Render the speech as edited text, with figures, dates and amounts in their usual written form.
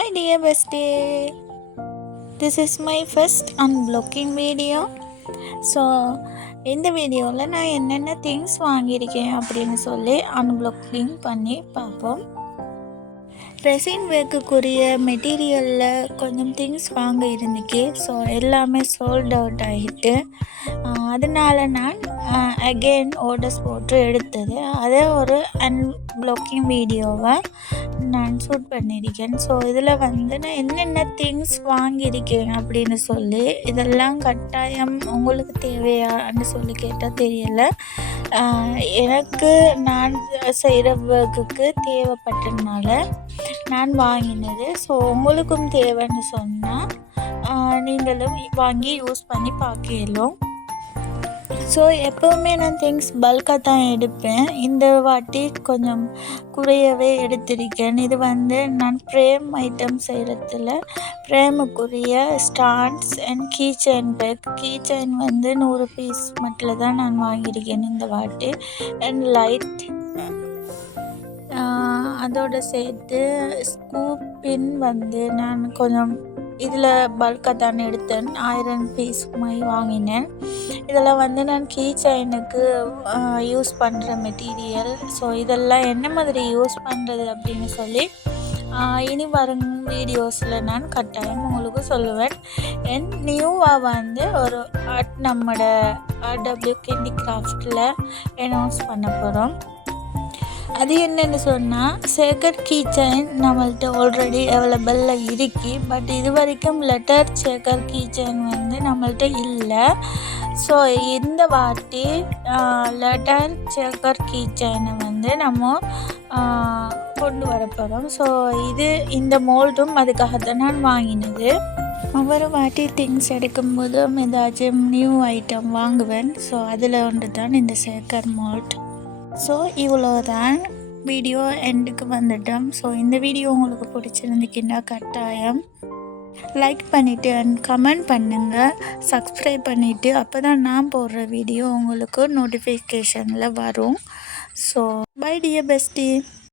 Hi dear bestie, this is my first unblocking video. So இந்த வீடியோவில் நான் என்னென்ன திங்ஸ் வாங்கியிருக்கேன் அப்படின்னு சொல்லி அன்பிளாக்கிங் பண்ணி பார்ப்போம். ரெசின் வேக்குரிய மெட்டீரியலில் கொஞ்சம் திங்ஸ் வாங்க இருந்துச்சு. ஸோ எல்லாமே சோல்ட் அவுட் ஆகிட்டு, அதனால் நான் அகெயின் ஆர்டர்ஸ் போட்டு எடுத்தது. அதே ஒரு அன்பிளாக்கிங் வீடியோவை நான் ஷூட் பண்ணியிருக்கேன். ஸோ இதில் நான் என்னென்ன திங்ஸ் வாங்கியிருக்கேன் அப்படின்னு சொல்லி, இதெல்லாம் கட்டாயம் உங்களுக்கு தேவையான்னு சொல்லி கேட்டால் தெரியலை. எனக்கு நான் செய்கிற ஒர்க்குக்கு தேவைப்பட்டதுனால நான் வாங்கினது. ஸோ உங்களுக்கும் தேவைன்னு சொன்னால் நீங்களும் வாங்கி யூஸ் பண்ணி பார்க்கலாம். ஸோ எப்போவுமே நான் திங்ஸ் பல்காக தான் எடுப்பேன். இந்த வாட்டி கொஞ்சம் குறையவே எடுத்திருக்கேன். இது நான் ஃப்ரேம் ஐட்டம் செய்கிறதுல ஃப்ரேமுக்குரிய stands and key chain bag. Key chain 100 piece மட்டும் தான் நான் வாங்கியிருக்கேன் இந்த வாட்டி. அண்ட் லைட் அதோடு சேர்த்து ஸ்கூப் பின் நான் கொஞ்சம் இதில் பல்காக தான் எடுத்தேன். 1000 பீஸ் மாதிரி வாங்கினேன். இதெல்லாம் நான் கீ செயினுக்கு யூஸ் பண்ணுற மெட்டீரியல். ஸோ இதெல்லாம் என்ன மாதிரி யூஸ் பண்ணுறது அப்படின்னு சொல்லி இனி வரும் வீடியோஸில் நான் கட்டாயம் உங்களுக்கு சொல்லுவேன். என் நியூவாக ஒரு நம்மளோட RW Candy Craftல அனௌன்ஸ் பண்ண போகிறோம். அது என்னென்னு சொன்னால், சேக்கர் கீ செயின் நம்மள்கிட்ட ஆல்ரெடி அவைலபிளில் இருக்கு. பட் இது வரைக்கும் லெட்டர் சேக்கர் கீ செயின் நம்மள்கிட்ட இல்லை. ஸோ இந்த வாட்டி லெட்டர் சேக்கர் கீ செயினை நம்ம கொண்டு வர போகிறோம். ஸோ இந்த மோல்டும் அதுக்காகத்தான் நான் வாங்கினது. ஒவ்வொரு வாட்டி திங்ஸ் எடுக்கும்போதும் ஏதாச்சும் நியூ ஐட்டம் வாங்குவேன். ஸோ அதில் ஒன்று தான் இந்த சேக்கர் மோல்ட். ஸோ இவ்வளோதான், வீடியோ எண்டுக்கு வந்துட்டோம். ஸோ இந்த வீடியோ உங்களுக்கு பிடிச்சிருந்துச்சுன்னா கட்டாயம் லைக் பண்ணிவிட்டு அண்ட் கமெண்ட் பண்ணுங்கள், சப்ஸ்கிரைப் பண்ணிவிட்டு. அப்போ தான் நான் போடுற வீடியோ உங்களுக்கு நோட்டிஃபிகேஷனில் வரும். So bye dear bestie.